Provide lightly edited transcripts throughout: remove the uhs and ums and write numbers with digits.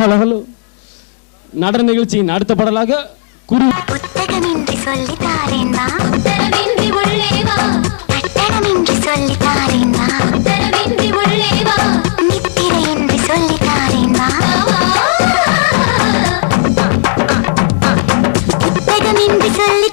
Hello hello. நடன நிகழ்ச்சியின் அடுத்த பாடலாக குரு புத்தகமின்றி சொல்லி தாரேன்னா உத்தரவின்றி உள்ளே வா கட்டணமின்றி சொல்லி தாரேன்னா உத்தரவின்றி உள்ளே வா நித்திரையின்றி சொல்லி தாரேன்னா புத்தகமின்றி சொல்லி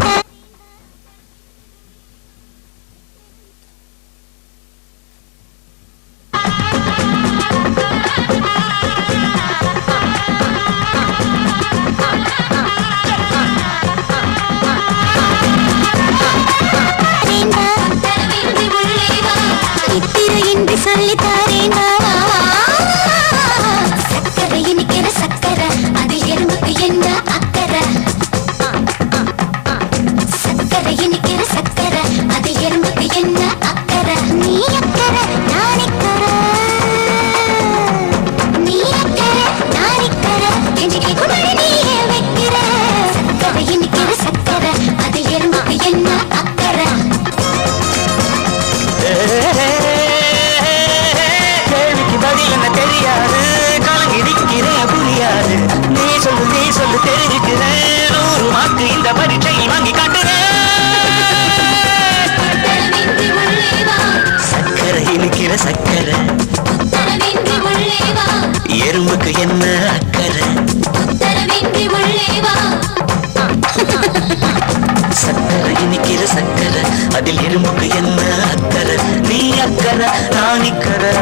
சக்கரை எறும்புக்கு என்ன அக்கறை சக்கரை இனிக்கிற சக்கரை அதில் எறும்புக்கு என்ன அக்கறை நீ அக்கறை நாணிக்கரை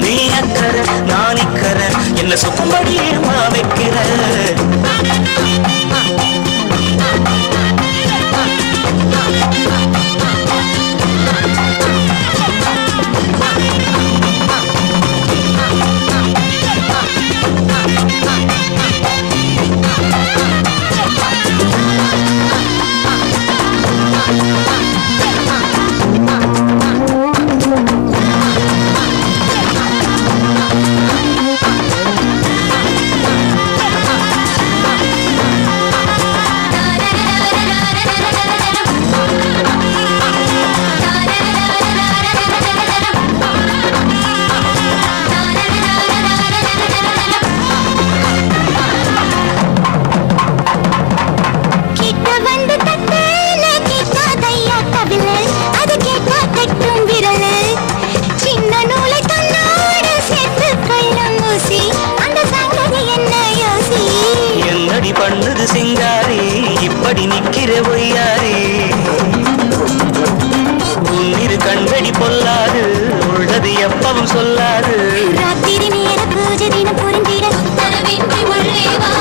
நீ அக்கறை நாணிக்கரை என்ன சுக்கும்படியே வைக்கிற பண்ணுது சிங்காரி இப்படி நிக்கிற ஒய்யாரி உன்னிரு கண்வெடி பொல்லாது உள்ளது எப்பவும் சொல்லாது ராத்திரி நேர பூஜை தினம் புரிந்திட உத்தரவின்றி உள்ளே வா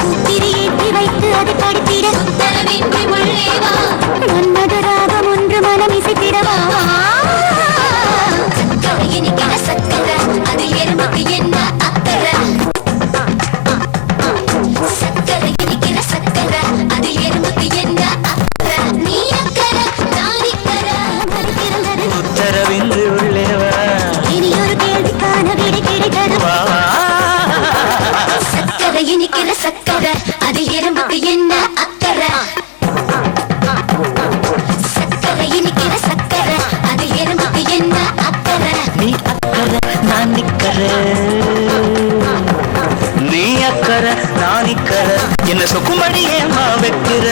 புத்திரி ஏற்றி வைத்து அதை படித்திட உத்தரவின்றி உள்ளே வா மன்மத ராகம் ஒன்று மனம் இசைத்திடவா சக்கரை இனிக்கிற சக்கரை அதில் எறும்புக்கு என்ன அக்கறை உத்தரவின்றி உள்ளே வா இனி ஒரு கேள்விக்கான விடை கிடைத்தது சக்கரை இனிக்கிற சக்கரை அதில் எறும்புக்கு என்ன அக்கறை சக்கரை இனிக்கிற சக்கரை அதில் எறும்புக்கு என்ன அக்கறை நீ அக்கறை நான் நிக்கறை நீ அக்கறை நான் நிக்கறை என்ன சொக்கும்படியே வைக்கிற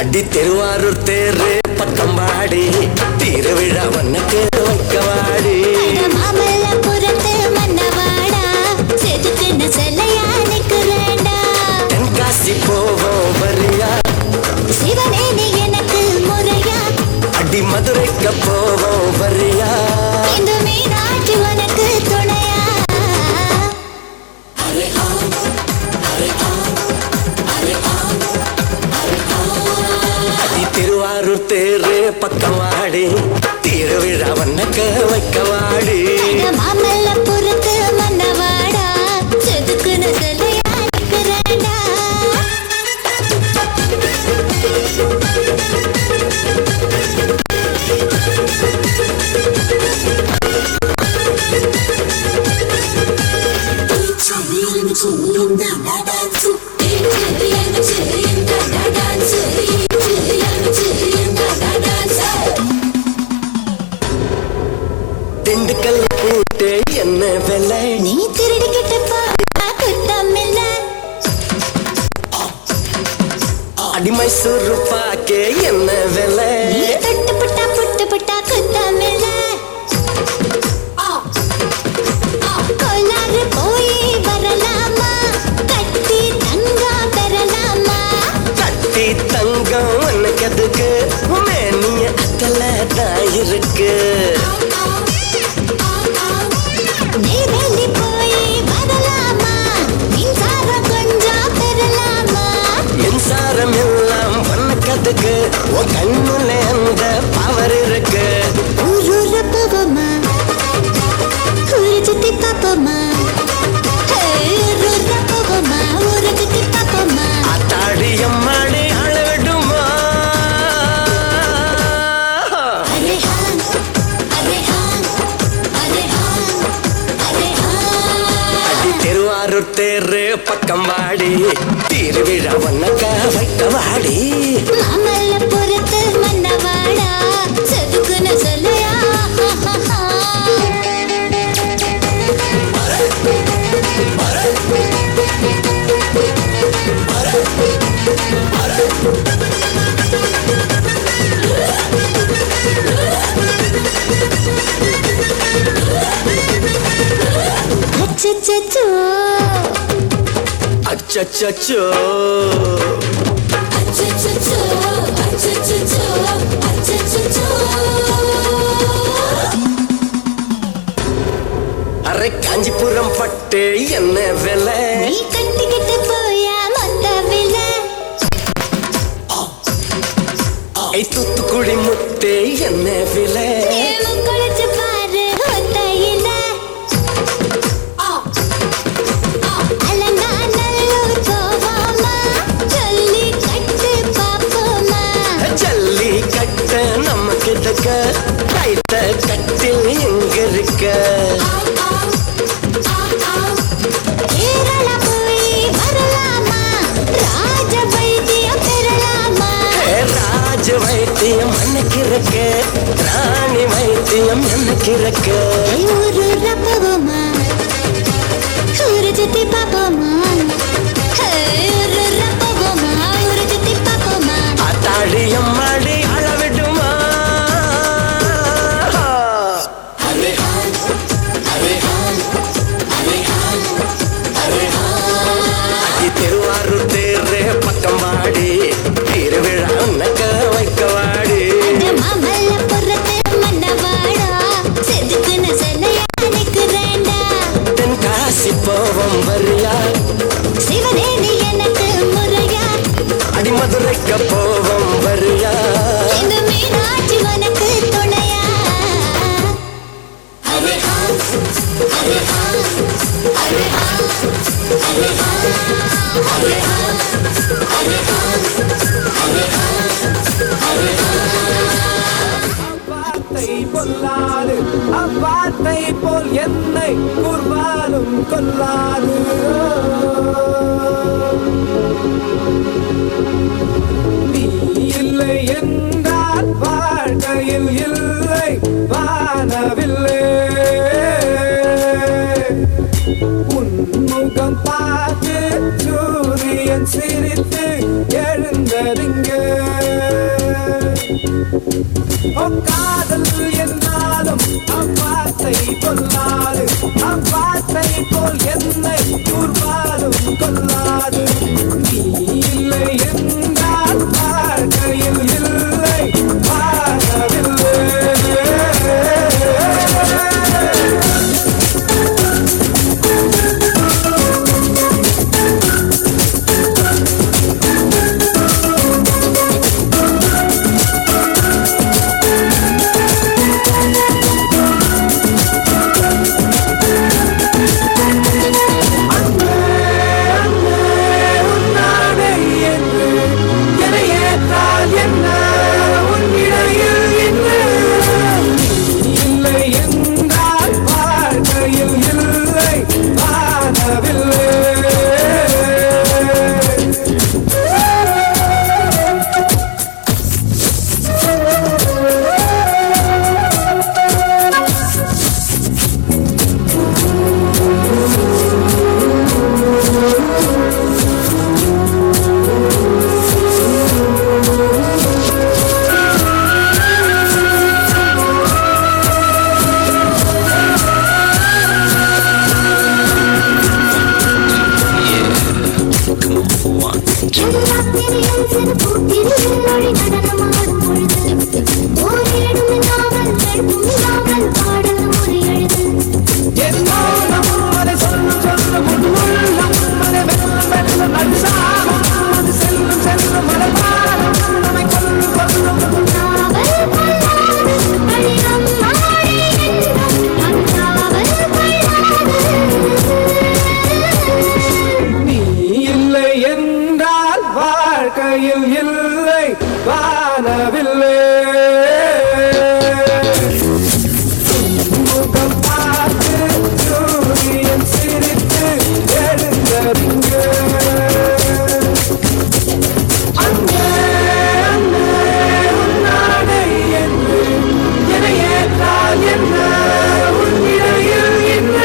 அடி திருவாரூர் தேரு பக்கம்பாடி திருவிழா வண்ணக்கு வைக்கவாடி மாமல்லபுரத்து மன்னவாடா செதுக்குன்னு செல்லையானுக்கு வேண்டா தென்காசி போவோம் வரியா சிவனே நீ எனக்கு முறையா அடி மதுரைக்கு போவோம் வரியா இந்த மீனாட்சி உனக்கு துணையா அரே ஆம் அரே ஆம் அரே ஆம் தேரு பக்கவாடி திருவிழா வண்ணக்க வைக்கவாடி மாமல்ல பொறுத்து மன்னவாடா செதுக்குன்னு சொல்லையா இருக்கிறாண்டா திண்டுக்கல் பூட்டு என்ன வெள்ளை நீ திருடிக்கிட்டு போனா குத்தமில்ல அடிமைசூர் பாக்கே என்ன வெள்ளை நீ தொட்டு புட்டா புட்டு புட்டா குத்தமில்ல கொள்ளாறு போய் வரலாமா கட்டி தங்கம் பெறலாமா கட்டி தங்கம் உனக்கு எதுக்கு மேனிய அக்கல தான் இருக்கு நெய்வேலி போய் வரலாமா மின்சாரம் கொஞ்சம் பெறலாமா மின்சாரம் எல்லாம் உனக்கு எதுக்கு உன் கண்ணுல அந்த பவர் இருக்கு ஊரூர போவோமா ஊரை சுத்தி பார்ப்போமா ஊரூர போவோமா ஊரை சுத்தி பார்ப்போமா அத்தாடி அம்மாடி அளவிடுமா அரேஹான் அரேஹான் அரேஹான் அரேஹான் அடி திருவாரூர் தேரு பக்கம் வாடி திருவிழா வண்ணக்க வைக்கவாடி மாமல்ல பொறுத்து மன்னவாடா செதுக்குன்னு சொல்லையா அச்சச்சோ அச்சச்சோ அச்சச்சோ அச்சச்சோ அச்சச்சோ அரை காஞ்சிபுரம் பட்டு என்ன விலை நீ கட்டிக்கிட்டு போயா மொத்த விலை தூத்துக்குடி முத்து என்ன விலை நீ முக்குளிச்சு பாரு ஒத்தையில அலங்கா நல்லூர் போவோமா சொல்லி கட்டு பாப்போமா ஜல்லி கட்ட நம்ம கிட்டக்க கைத்த கட்டில் எங்க இருக்க கேரளா போய் வரலாமா ராஜ வைத்தியம் பெறலாமா ராஜ வைத்தியம் அன்னைக்கு இருக்க ராணி வைத்தியம் எனக்கு இருக்க ஊரூர போவோமா ஊரை சுத்தி பார்ப்போமா ஊரூர போவோமா ஊரை சுத்தி பார்ப்போமா அத்தாடி அம்மாடி அளவிடுமா அடி திருவாரூர் தேரு பக்கம் வாடி திருவிழா உனக்க வைக்கவாடி மாமல்ல பொறுத்து மன்னவாடா செதுக்குன்னு சொல்லையா நிக்கிறேன்டா தென்காசி போவோம் வரியா சிவனே நீ எனக்கு முறையா அடிமதுரைக்க போவோம் வரியா இந்த மீனாட்சி உனக்கு துணையா அரேஹான் அரேஹான் அரேஹான் அரேஹான் அரேஹான் அவ்வார்த்தை பொல்லாது அவ்வார்த்தை போல் என்னை கூர்வாலும் கொல்லாது நீ இல்லை என்றால் வாழ்க்கையில் இல்லை வானவில்லை உன்முகம் பார்த்து சூரியன் சிரித்து எழுந்ததுங்க காதல் என்றாலும் அவ்வார்த்தை கொல்லாது அவ்வார்த்தை போல் என்னை கூர்வாலும் கொல்லாது நீ இல்லை என்றால் வாழ்க்கையில் இல்லை வாழவில்லை எல்லாத்திரையும் சிறு பூத்திரையில் ஒளி நடனமாடும் பொழுது ஓரிடும் இல்லாமல் எழுப்பும் இல்லாமல் பாடல் ஒரு எழுது என்னோடும் அதை சொல்லும் சொல்லும் உள்ளம் அதை வெல்லும் வெல்லும் நடுசாகும் அது செல்லும் செல்லும் மலர்வாடும் நம்மை கொல்லும் கொல்லும் நாவல் கொள்ளாது அழியம் மாறி என்றும் அந்தாவல் கொள்ளாது நீ இல்லை என்றால் வாழ்க்கையில் இல்லை வானவில்லை முகம் பார்த்து சூரியன் சிரித்து எழுந்தறிங்க அங்கே அங்கே உன்னாடை என்று என ஏற்றால் என்ன உன் இடையில் என்ன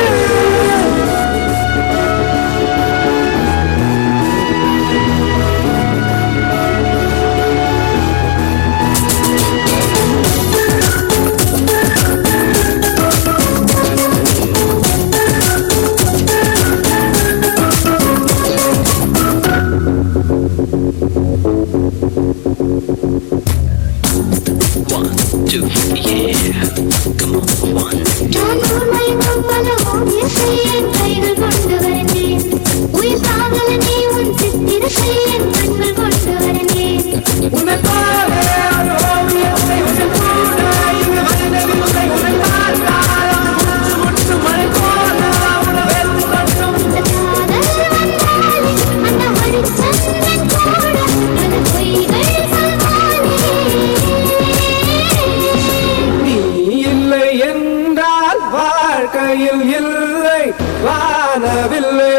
நான் உண்மையும் பல ஓவியத்தை என் கைகள் கொண்டு வந்தேன் உயிர் தாங்கல நீ உன் சித்திரத்தை என் கண்கள் கொண்டு வந்தேன் உன்னை போல ஒரு ஓவியத்தை உன்னை கூட இங்கு வந்ததில்லை உன்னை பார்த்தால் முற்று முற்று மழை போல அவனை வெறும் கட்டும் இந்த காதல் வந்தாலே அந்த வழிச்சந்தன் கூட பல பொய்கள் சொல்வானே நீ இல்லை என்றால் வாழ்க்கையில் இல்லை வானவில்லை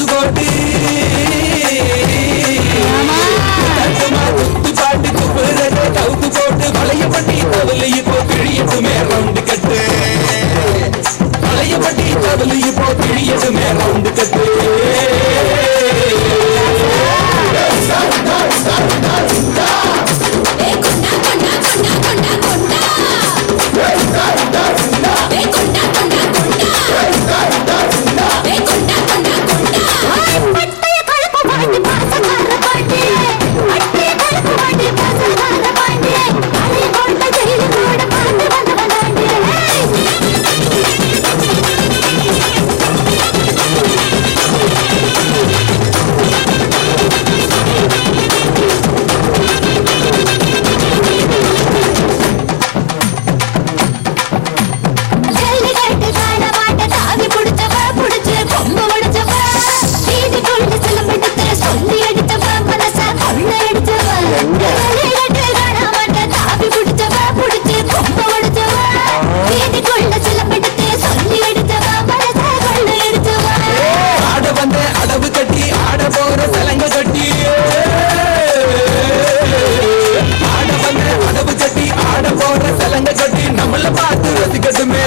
கவுத்து போட்டு குத்து பாட்டு குப்புறத கவுத்து போட்டு வளையப்பட்டி தவளை இப்போ கிழியட்டுமே ரவுண்டு கட்டு வளையப்பட்டி தவளை இப்போ கிழியட்டுமே ரவுண்டு கட்டு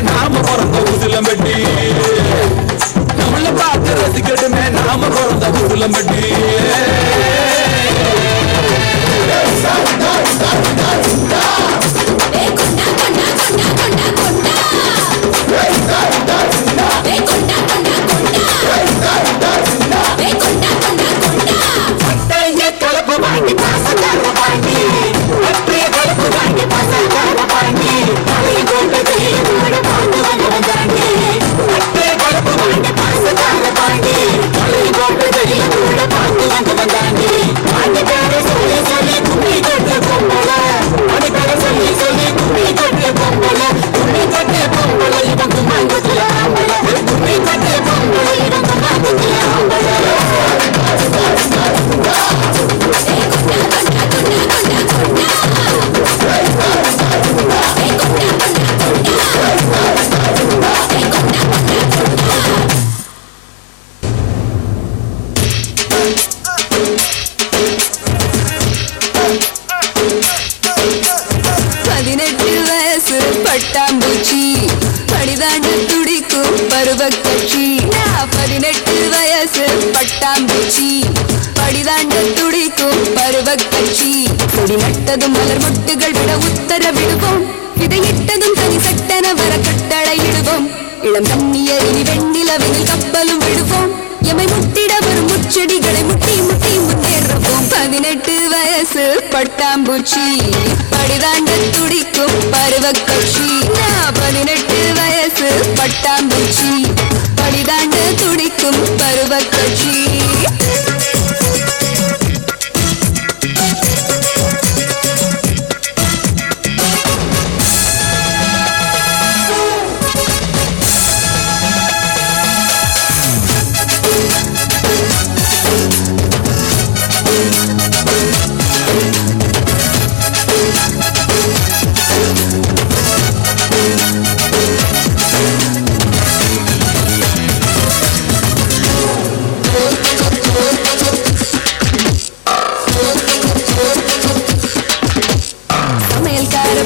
நாம பிறந்த உசிலம்பட்டி நம்மள பார்த்து ரசிக்கட்டுமே நாம பிறந்த உசிலம்பட்டி கலப்பு வாங்கி பாசக்கார பாண்டி கலப்பு வாங்கி பாசக்கார பாண்டி பட்டாம்பூச்சி படிதாண்ட துடிக்கும் பருவக்கட்சி 18 வயசு பட்டாம்பூச்சி படிதாண்ட துடிக்கும் பருவக்கட்சி கொடி நட்டதும் மலர் மொட்டுகள் விட உத்தரவிடுவோம் விதையிட்டதும் தனி சட்டன வர கட்டளையிடுவோம் இளம் கண்ணியரினி வெண்ணிலவினில் கப்பலும் விடுவோம் எமை முட்டிட வரும் முச்செடிகளை முட்டி முட்டி முன்னேறுவோம் 18 வயசு பட்டாம்பூச்சி படிதாண்ட துடிக்கும் பருவக்கட்சி 18 வயசு பட்டாம்பூச்சி படிதாண்ட துடிக்கும் பருவக்கட்சி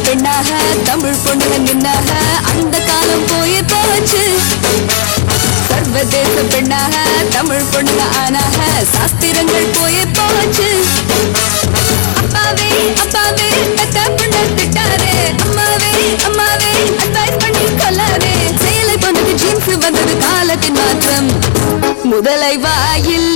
பெண்ணாக தமிழ் பொண்ணுங்க நின்னாக அந்த காலம் போய் போச்சு சர்வதேச பெண்ணாக தமிழ் பொண்ணுங்க ஆனாக சாஸ்திரங்கள் போய் போச்சு அப்பாவே அப்பாவே பெத்த பொண்ணு திட்டாரே அம்மாவே அம்மாவே அட்வைஸ் பண்ணி கொள்ளாரே செயலை பொண்ணுக்கு ஜீன்ஸ் வந்தது காலத்தின் மாற்றம் முதலை வாயில்